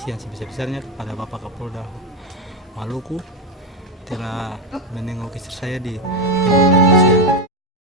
kasih yang sebesar-besarnya kepada Bapak Kapolda Maluku telah menengok istri saya di tempat pengungsian.